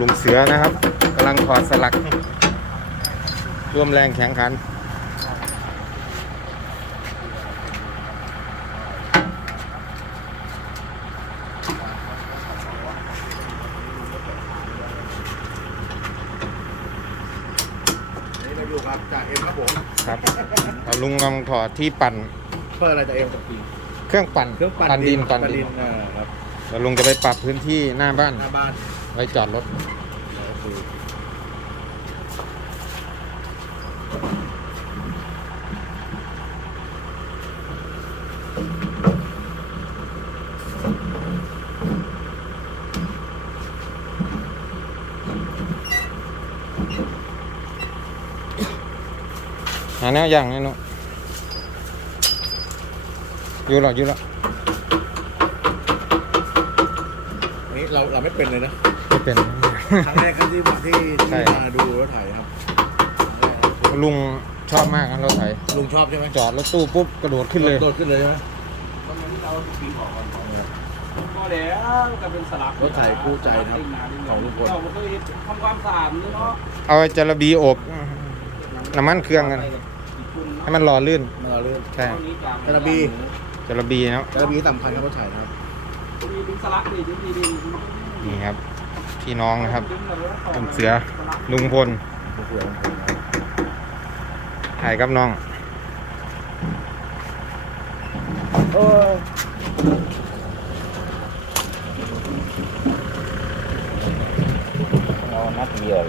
ลุงเสือนะครับกำลังถอดสลัก ร่วมแรงแข่งขันนี่เราอยู่กับจ่าเอ็มครับผมครับเอาลุงกำลังถอดที่ปั่นเปิดอะไรจ่าเอ็มเครื่องปั่นเครื่องปั่นดินปั่นดินเออครับแล้วลุงจะไปปรับพื้นที่หน้าบ้านหน้าบ้าน ไว้จอดรถโอเคหาแนวอย่างนี่นุอยู่หรออยู่หรออันนี้เราเราไม่เป็นเลยนะ ไม่เป็น ครั้งแรกที่มาที่ใช่ ที่มาดูรถไถครับลุงชอบมากนะรถไถลุงชอบใช่ไหมจอดรถตู้ปุ๊บกระโดดขึ้นเลย โดดขึ้นเลยใช่ไหมก็แล้วก็เป็นสลับรถไถคู่ใจนะครับของลุงพลเราก็ต้องทำความสะอาดนี่เนาะเอาจระบีอบน้ำมันเครื่องกันให้มันหล่อลื่นมาเราเรื่องใช่กระบีจระบีเนาะกระบีสำคัญครับรถไถนะครับมีดึงสลักนี่ดึงดีดีนี่ครับ พี่น้องนะครับลุงเสือลุงพลเผื่อลุงพลนะครับถ่ายกับน้องเอานัดเดียว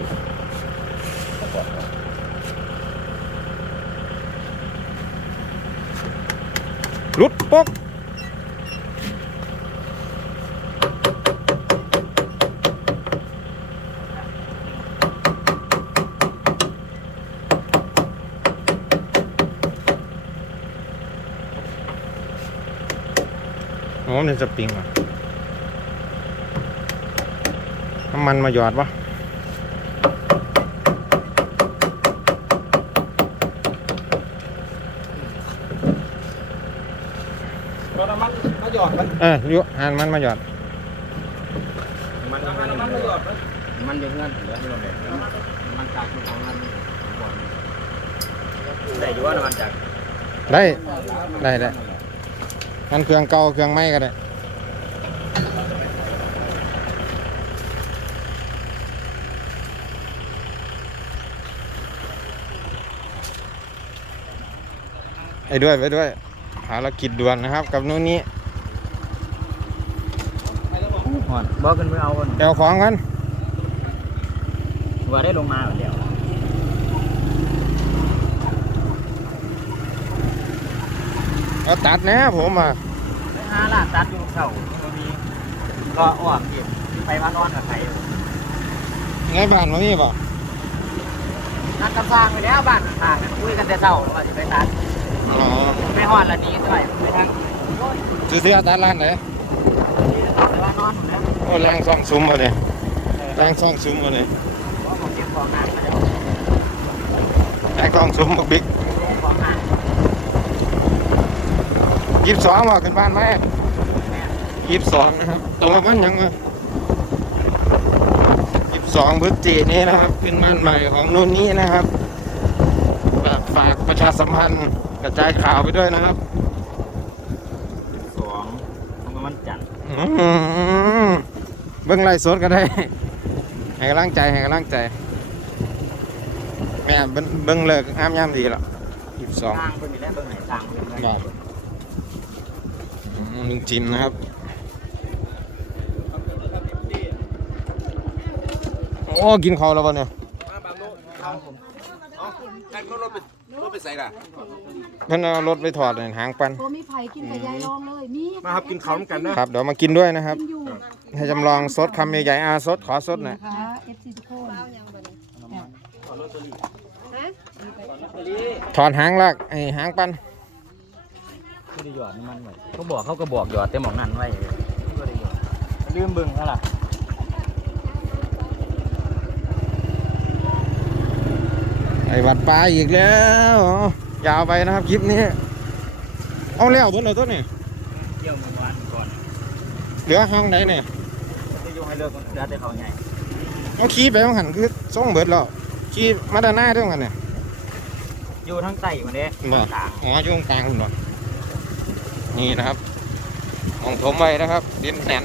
รุดปุ๊ก มันเป็นสปริงอะน้ำมันมาหยอดวะก็น้ำมันมาหยอดมันเออยุหันมันมาหยอด มันน้ำมันมาหยอดมันมันยังงั้นเหลือที่เราแบ่งมันจากของมันได้อยู่ว่าน้ำมันจากได้ ได้ได้ นั่นเครื่องเก่าเครื่องใหม่ก็ได้ไปด้วยไปด้วยภารกิจด่วนนะครับ กับนู้นนี้หอนบอกกันไม่เอากันเดี๋ยวของกันว่าได้ลงมาเดี๋ยว เอาตัดนะผมอะไปหาลาดตัดอยู่เข่ามีก็อ้อมดิไปมานอนกับใครไงบ้านมามีป่ะนัดกำสร้างไปแล้วบ้านห่างคุยกันแต่เช้าว่าจะไปตัดอ๋อไปหอนละนี้ด้วยไปทางซื้อเสื้อตัดร้านไหนไปว่านอนอยู่แล้วโอ้แรงซ่องซุ้มมาเลยแรงซ่องซุ้มมาเลยเพราะผมเก็บของหนักมาแล้วแรงซ่องซุ้มบักบิ๊ก ของหนัก ยี่สิบสองว่าขึ้นบ้านไหมยี่สิบสองนะครับตัวมันยังยี่สิบสองพฤศจิกายนนี้นะครับขึ้นบ้านใหม่ของนู่นนี้นะครับแบบฝากประชาสัมพันธ์กระจายข่าวไปด้วยนะครับสองของมันจันทร์อืมเบิ้งไล่สดก็ได้ให้กำลังใจให้กำลังใจแม่เบิ่งเบิ้งเลิกอ้ามย่ำดีแล้วยี่สิบสองทางเป็นมีแล้วเบอร์ไหนทางเป็นไงครับอืม ลุงจิมนะครับ โอ้กินข้าวแล้วปะเนี่ยการเขารถไปรถไปใส่ล่ะเพิ่นเอารถไปถอดเลยหางปันโอ้มีไผ่กินกับยายรองเลยมีมาครับกินข้าวกันนะครับ เดี๋ยวมากินด้วยนะครับกินอยู่ให้จำลองซดคำใหญ่ๆอาซดขอซดหน่อยนะคะเอฟซีทุกคนถอดหางลากไอ้หางปัน ไม่ได้หยอดน้ำมันไว้เขาบอกเขาก็บอกหยอดแต่หมองนั่นไว้ก็ได้หยอดลืมเบิ่งแล้วล่ะไอ้วัดปลาอีกแล้วอ๋อยาวไปนะครับคลิปนี้ เอาแล้วเพิ่นเอาตัวนี้เที่ยวเมื่อวานก่อนเหลือห้องไหนเนี่ยจะยกให้เลิกเลือแต่เขาใหญ่โอ้เอาขี่ไปมันหันคือส่งเบิดแล้วขี่มาด้านหน้าด้วยกันเนี่ยอยู่ทั้งใต้มันเด้บ่ตางอ๋ออยู่ตรงกลางคุณบ่ นี่นะครับมองถมไว้นะครับ ดินแน่น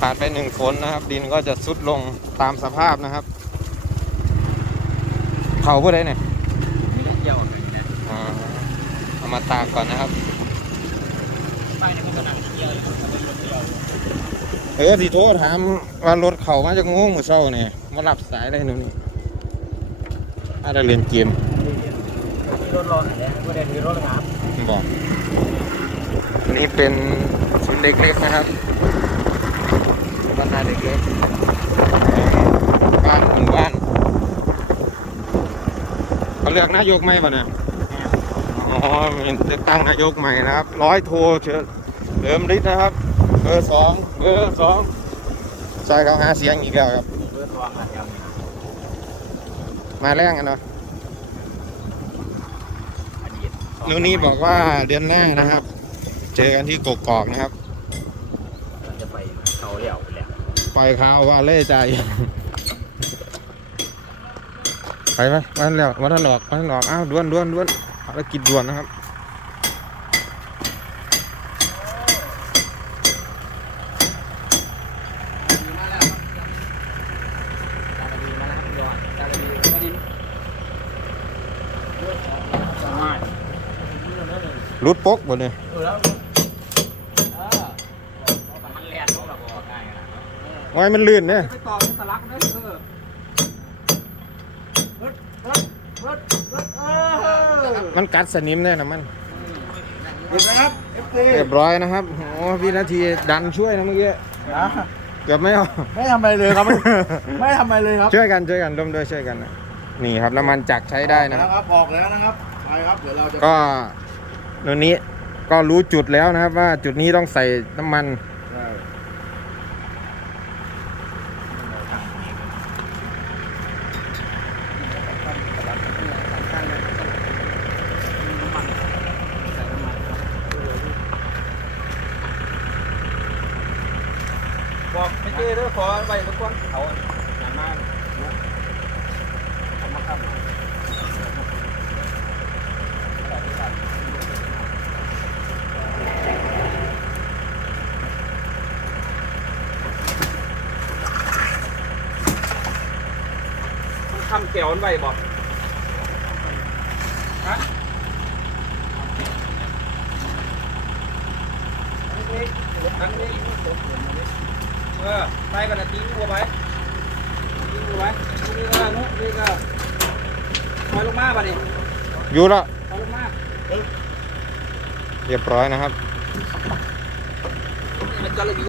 ผ่านไปหนึ่งฝนนะครับ ดินก็จะซุดลงตามสภาพนะครับเผาผู้ใดเนี่ยมีเกี่ยวกันนะอ่าเอามาตากก่อนนะครับไปในมันก็นั่งเกี่ยวอยู่มันเป็นรถเกี่ยวเออสิโทรถามว่ารถเขามาจากงงมือเช้าเนี่ยมารับสายได้หนูนี่อาจจะเรียนเกมมีรถรอไหนแล้วก็ได้มีรถครับบอกอั นนี้เป็นศูนย์เด็กเล็กนะครับบ้านนาเด็กเล็กบ้านหมู่บ้านเขาเลือกนายกไหมป่ะเนี่ยอ๋อมีเลือกตั้งนายกใหม่นะครับร้อยโทเชิญเดิมฤทธิ์นะครับ เบอร์สองเบอร์สองใช่เขาหาเสียงอีกแล้วครับรถรองอะครับมาแรงกันเนาะอดีตนูนี่บอกว่าเดือนหน้านะครับ เจอกันที่กกอกนะครับ จะไปเขาเลี้ยวไปแล้วปล่อยข่าวว่าเล่ใจ ไปไหมวันแล้ววันทันหลอกวันทันหลอกอ้าวด่วนด่วนด่วนภารกิจด่วนนะครับจานดีมาแล้วยอดจานดีมาดินสามารถรุดปกบ่เนี่ย เออแล้วเออมันแลนด์เราบอกง่ายนะ ไว้มันลื่นเนี่ยไปต่อเป็นตลักได้เออรถรถรถรถเออมันกัดสนิมเนี่ยนะมันเห็นไหมครับ FC เรียบร้อยนะครับโอ้พี่นาทีดันช่วยนะเมื่อกี้เกือบไม่เอาไม่ทำอะไรเลยครับ ไม่ไม่ทำอะไรเลยครับ ช่วยกันช่วยกันร่วมด้วยช่วยกันนะนี่ครับน้ำมันจักรใช้ได้นะครับครับออกแล้วนะครับไปครับเดี๋ยวเราจะก็ตรงนี้ก็รู้จุดแล้วนะครับว่าจุดนี้ต้องใส่น้ำมัน เจอเด้อขอไปทุกคนเขาหลังบ้านเขามาขับทำแก้วมันไว้บอกฮะอันนี้อันนี้ เออไปกันนะทิ้งวัวไปทิ้งวัวไว้นี่ก็นุ๊กนี่ก็ปล่อยลงมาป่ะนี่อยู่แล้วปล่อยลงมาเรียบร้อยนะครับ มันจะเลย